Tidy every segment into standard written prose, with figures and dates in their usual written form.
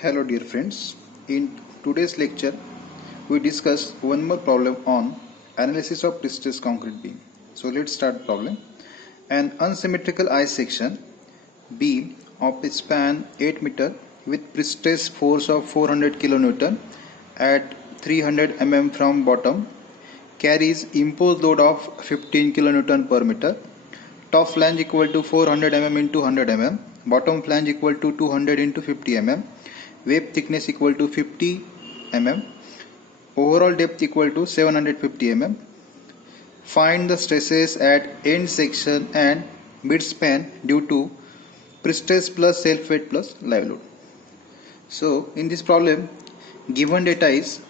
Hello dear friends, in today's lecture we discuss one more problem on analysis of pre-stressed concrete beam. So let's start the problem. An unsymmetrical I section beam of a span 8 meter with pre-stress force of 400 kN at 300 mm from bottom carries imposed load of 15 kN per meter. Top flange equal to 400 mm into 100 mm, bottom flange equal to 200 into 50 mm, wave thickness equal to 50 mm, overall depth equal to 750 mm. Find the stresses at end section and mid span due to pre-stress plus self weight plus live load. So in this problem, given data is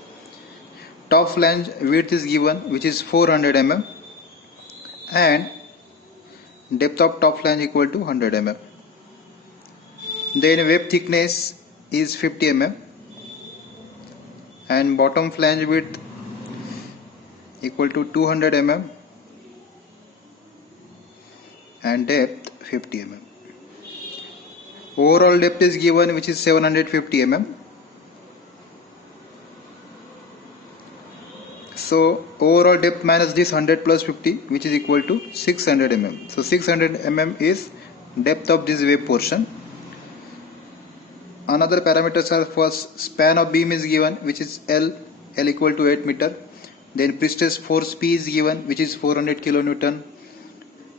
top flange width is given, which is 400 mm, and depth of top flange equal to 100 mm. Then wave thickness is 50 mm and bottom flange width equal to 200 mm and depth 50 mm. Overall depth is given, which is 750 mm. So overall depth minus this 100 plus 50, which is equal to 600 mm. So 600 mm is depth of this wave portion. Another parameters are, first span of beam is given, which is L equal to 8 meter. Then pre-stress force P is given, which is 400 kilonewton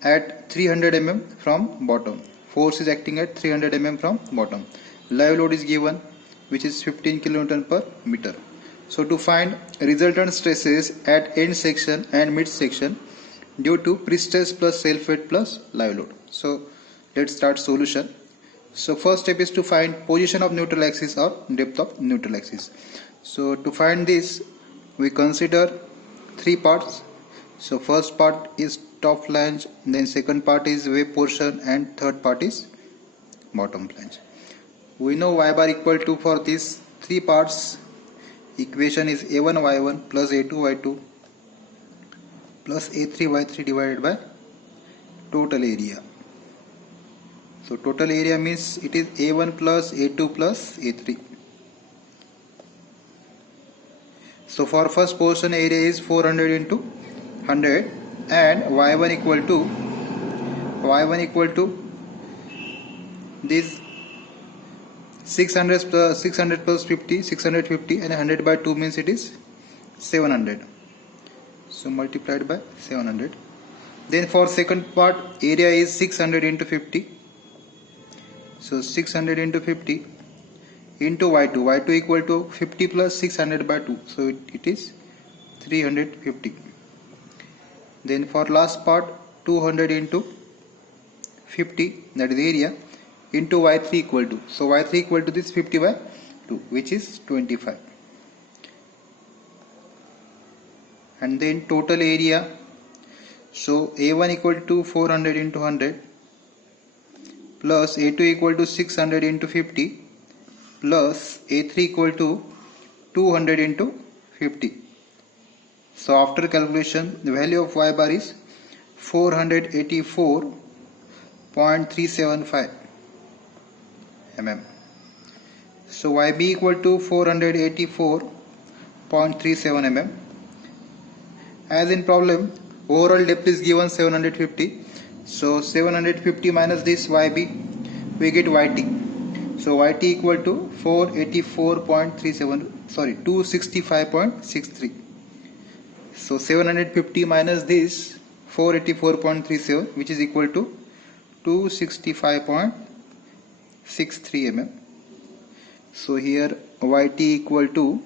at 300 mm from bottom. Force is acting at 300 mm from bottom. Live load is given, which is 15 kilonewton per meter. So to find resultant stresses at end section and mid section due to pre-stress plus self weight plus live load. So let's start solution. So first step is to find position of neutral axis or depth of neutral axis. So to find this, we consider three parts. So first part is top flange, then second part is wave portion, and third part is bottom flange. We know y bar equal to, for these three parts, equation is a1y1 plus a2y2 plus a3y3 divided by total area. So total area means it is a1 plus a2 plus a3. So for first portion, area is 400 into 100 and y1 equal to this 600 plus 50, 650, and 100 by 2 means it is 700. So multiplied by 700. Then for second part, area is 600 into 50. So 600 into 50 into y2 equal to 50 plus 600 by 2. So it is 350. Then for last part, 200 into 50, that is area, into y3 equal to, so y3 equal to this 50 by 2, which is 25. And then total area, so a1 equal to 400 into 100 plus a2 equal to 600 into 50 plus a3 equal to 200 into 50. So after calculation, the value of y bar is 484.375 mm. So yb equal to 484.37 mm. As in problem, overall depth is given 750. So 750 minus this yb, we get yt. So yt equal to 265.63. So 750 minus this 484.37, which is equal to 265.63 mm. So here yt equal to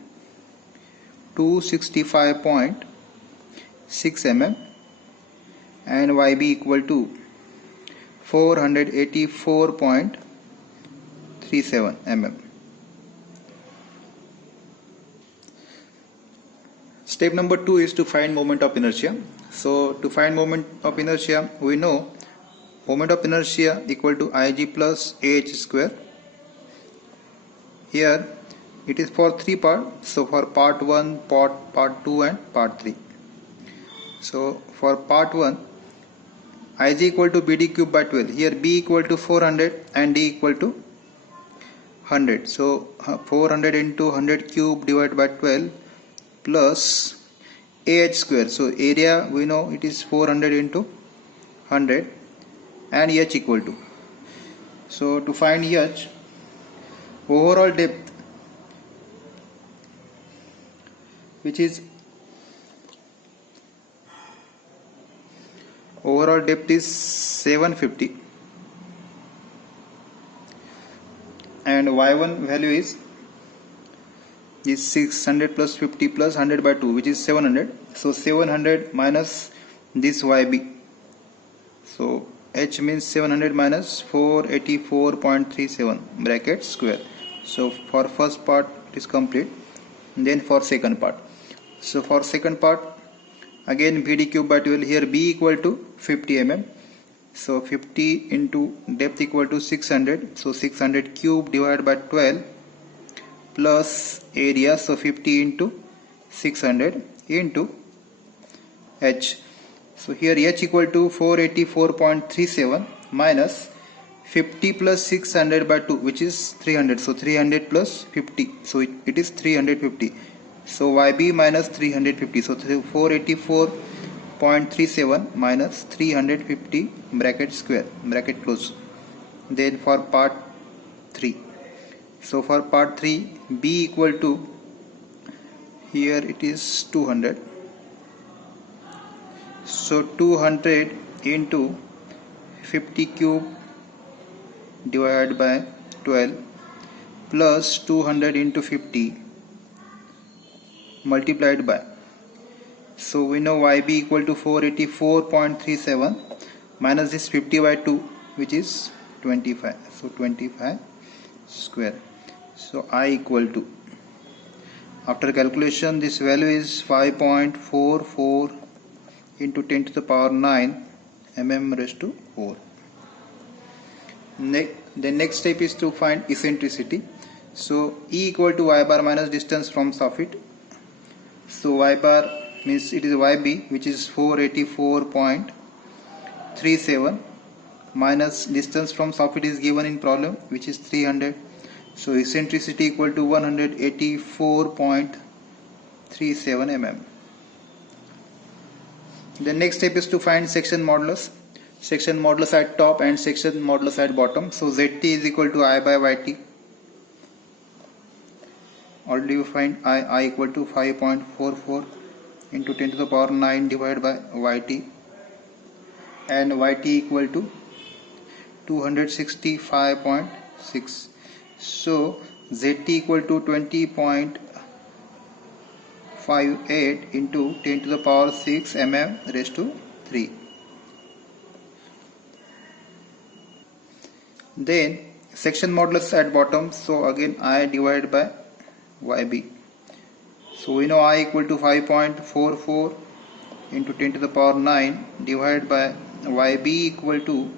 265.6 mm and yb equal to 484.37 mm. Step number 2 is to find moment of inertia. So to find moment of inertia, we know moment of inertia equal to Ig plus Ah square. Here it is for three parts. So for part 1, part 2 and part 3. So for part 1, Ig equal to Bd cube by 12. Here B equal to 400 and D equal to 100. So 400 into 100 cube divided by 12 plus AH square. So area we know it is 400 into 100 and H equal to. So to find H, overall depth, which is is 750 and Y1 value is 600 plus 50 plus 100 by 2, which is 700. So 700 minus this YB. So H means 700 minus 484.37 bracket square. So for first part it is complete. Then for second part. So for second part, again BD cube by 12. Here B equal to 50 mm. So 50 into depth equal to 600. So 600 cube divided by 12 plus area. So 50 into 600 into H. So here H equal to 484.37 minus 50 plus 600 by 2, which is 300. So 300 plus 50. So it is 350. So YB minus 350. So 484.37 minus 350 bracket square, bracket close. Then for part 3. So for part 3, B equal to, here it is 200. So 200 into 50 cube divided by 12 plus 200 into 50 multiplied by, so we know YB equal to 484.37 minus this 50 by 2, which is 25. So 25 square. So I equal to, after calculation, this value is 5.44 into 10 to the power 9 mm raised to 4. The next step is to find eccentricity. So E equal to Y bar minus distance from soffit. So Y bar means it is YB, which is 484.37 minus distance from soffit is given in problem, which is 300. So eccentricity equal to 184.37 mm. The next step is to find section modulus. Section modulus at top and section modulus at bottom. So ZT is equal to I by YT. Already you find I equal to 5.44 into 10 to the power 9 divided by YT, and YT equal to 265.6. So ZT equal to 20.58 into 10 to the power 6 mm raised to 3. Then section modulus at bottom. So again I divided by YB. So we know I equal to 5.44 into 10 to the power 9 divided by YB equal to,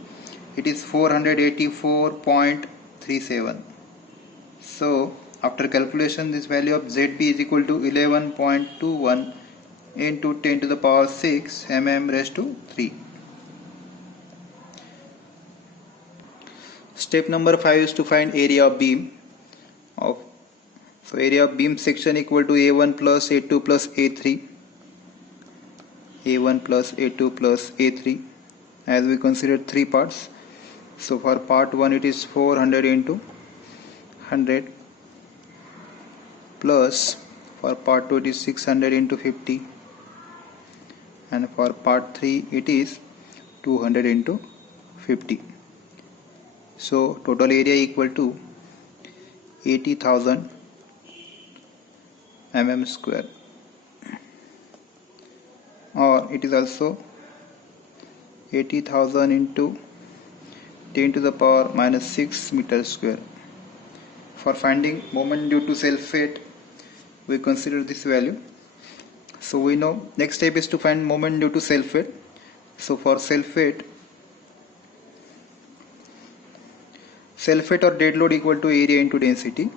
it is 484.37. So after calculation, this value of ZB is equal to 11.21 into 10 to the power 6 mm raised to 3. Step number 5 is to find area of beam. So area of beam section equal to A1 plus A2 plus A3. A1 plus A2 plus A3, as we considered 3 parts. So for part 1 it is 400 into 100 plus, for part 2 it is 600 into 50, and for part 3 it is 200 into 50. So total area equal to 80,000 mm square, or it is also 80,000 into 10 to the power minus 6 meters square. For finding moment due to self-weight, we consider this value. So we know next step is to find moment due to self-weight. So for self-weight or dead load equal to area into density.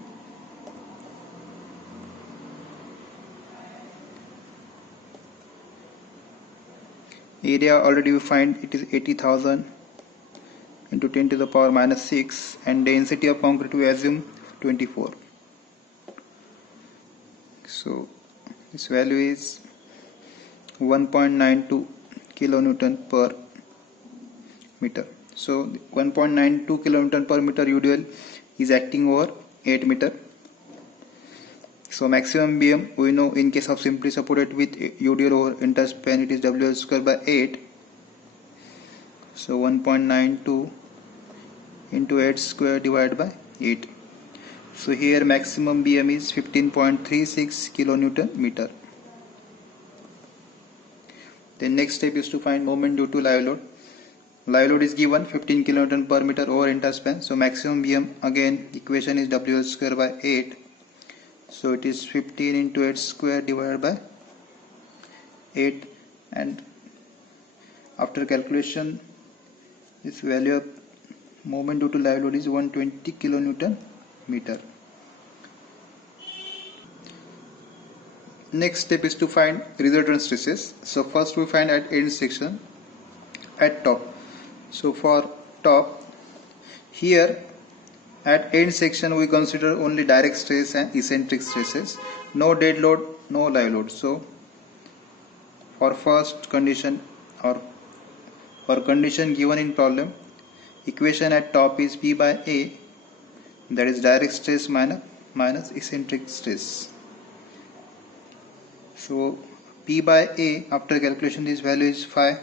Area already we find it is 80,000 into 10 to the power minus 6, and density of concrete we assume 24. So this value is 1.92 kilonewton per meter. So 1.92 kilonewton per meter UDL is acting over 8 meter. So maximum BM we know in case of simply supported with UDL over entire span it is WL square by 8. So 1.92 into 8 square divided by 8. So here maximum BM is 15.36 kilonewton meter. The next step is to find moment due to live load. Live load is given 15 kilonewton per meter over entire span. So maximum BM, again equation is WL square by 8. So it is 15 into 8 square divided by 8, and after calculation this value of moment due to live load is 120 kilonewton meter. Next step is to find resultant stresses. So first we find at end section at top. So for top, here at end section we consider only direct stress and eccentric stresses, no dead load, no live load. So for first condition or for condition given in problem, equation at top is P by A, that is direct stress minus eccentric stress. So P by A, after calculation this value is 5,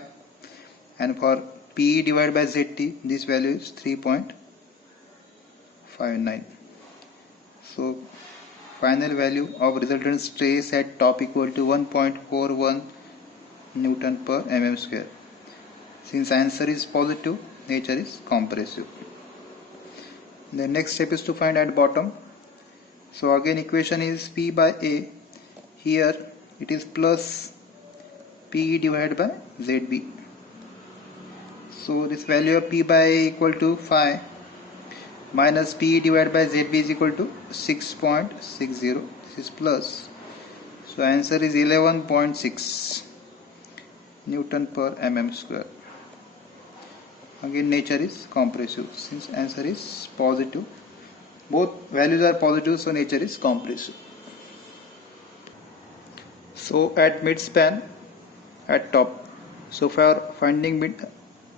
and for PE divided by ZT this value is 3.59. So final value of resultant stress at top equal to 1.41 Newton per mm square. Since answer is positive, nature is compressive. The next step is to find at bottom. So again equation is P by A, here it is plus PE divided by ZB. So this value of P by A equal to 5 minus PE divided by ZB is equal to 6.60. This is plus. So answer is 11.6 Newton per mm square. Again nature is compressive. Since answer is positive, both values are positive, so nature is compressive. So at mid span at top, so for finding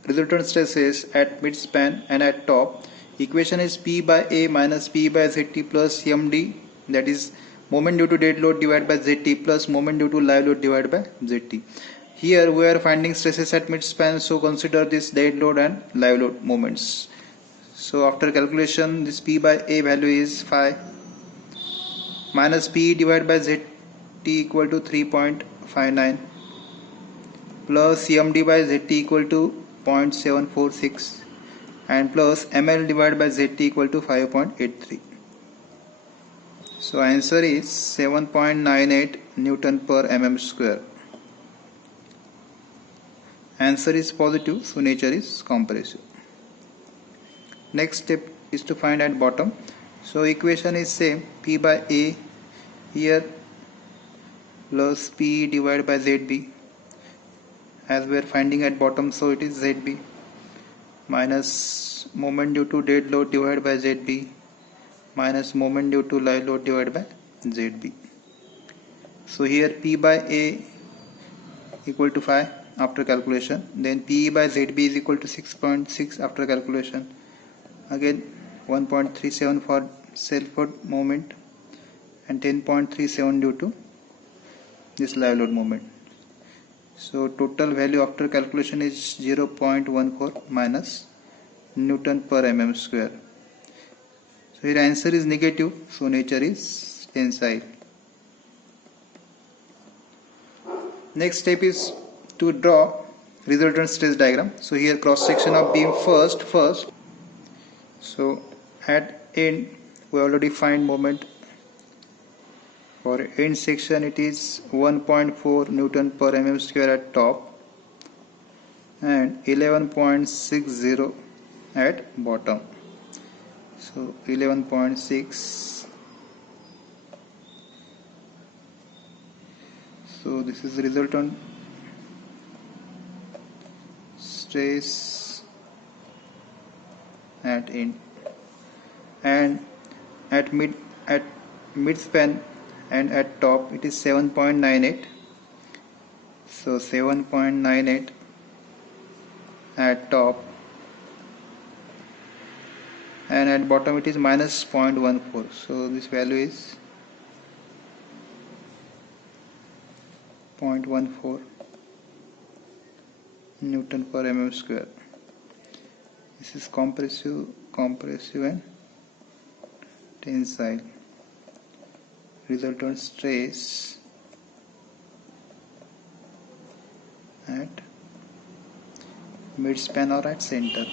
resultant stresses at mid span and at top, equation is P by A minus P by ZT plus MD, that is moment due to dead load divided by ZT plus moment due to live load divided by ZT. Here we are finding stresses at mid span, so consider this dead load and live load moments. So after calculation this P by A value is 5 minus P divided by ZT equal to 3.59 plus MD by ZT equal to 0.746 and plus ml divided by ZT equal to 5.83. So answer is 7.98 Newton per mm square. Answer is positive, so nature is compressive. Next step is to find at bottom. So equation is same, P by A here plus P divided by ZB, as we are finding at bottom, so it is ZB minus moment due to dead load divided by ZB minus moment due to live load divided by ZB. So here P by A equal to 5 after calculation, then P by ZB is equal to 6.6 after calculation, again 1.37 for self-load moment and 10.37 due to this live load moment. So total value after calculation is 0.14 minus Newton per mm square. So here answer is negative, so nature is tensile. Next step is to draw resultant stress diagram. So here cross section of beam first. So at end we already find moment. For end section it is 1.4 Newton per mm square at top and 11.60 at bottom. So 11.6. So this is the resultant stress at end, and at mid span and at top it is 7.98. So 7.98 at top, and at bottom it is minus 0.14. So this value is 0.14 Newton per mm square. This is compressive and tensile. Resultant stress at mid span or at center.